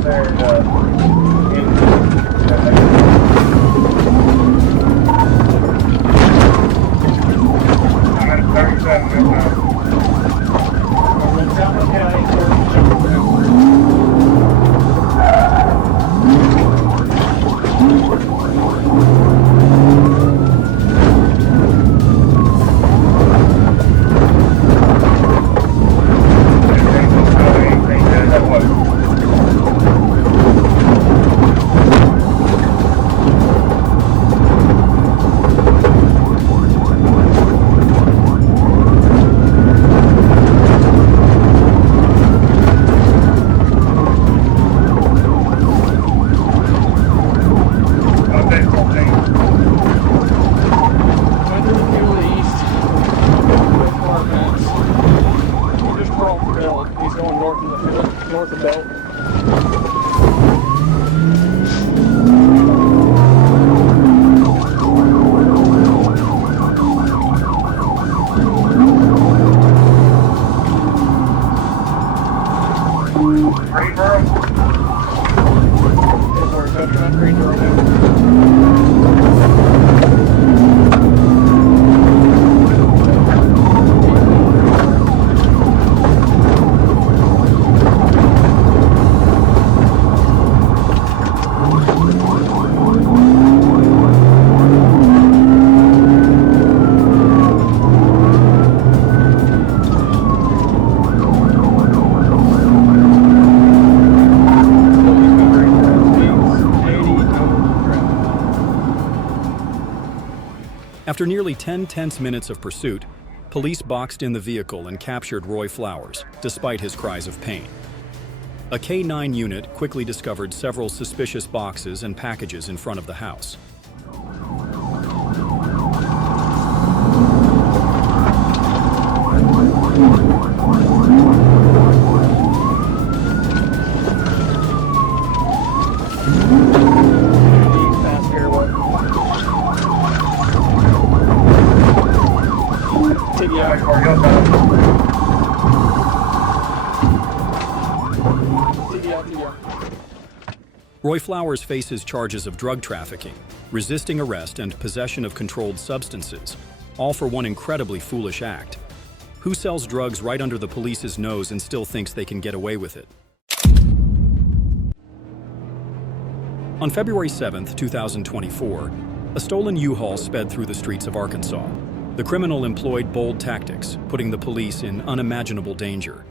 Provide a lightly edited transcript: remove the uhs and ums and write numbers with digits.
out there in I'm at 37 right now. North of Belt. Greensboro? After nearly 10 tense minutes of pursuit, police boxed in the vehicle and captured Roy Flowers, despite his cries of pain. A K-9 unit quickly discovered several suspicious boxes and packages in front of the house. Roy Flowers faces charges of drug trafficking, resisting arrest, and possession of controlled substances, all for one incredibly foolish act. Who sells drugs right under the police's nose and still thinks they can get away with it? On February 7, 2024, a stolen U-Haul sped through the streets of Arkansas. The criminal employed bold tactics, putting the police in unimaginable danger.